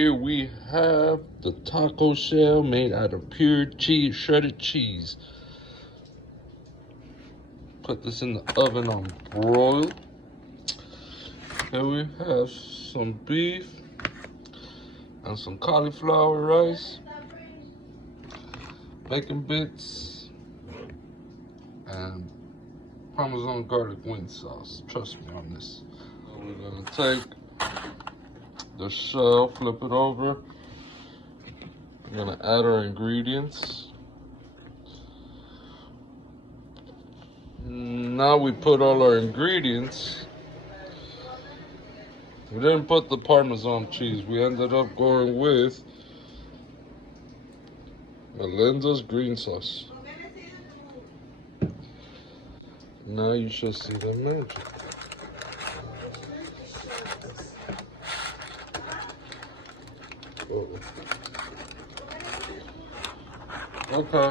Here we have the taco shell made out of pure cheese, shredded cheese. Put this in the oven on broil. Here we have some beef and some cauliflower rice, bacon bits, and Parmesan garlic wing sauce. Trust me on this. We're gonna take the shell, flip it over. We're gonna add our ingredients. Now we put all our ingredients. We didn't put the Parmesan cheese. We ended up going with Melinda's green sauce. Now you should see the magic. Okay.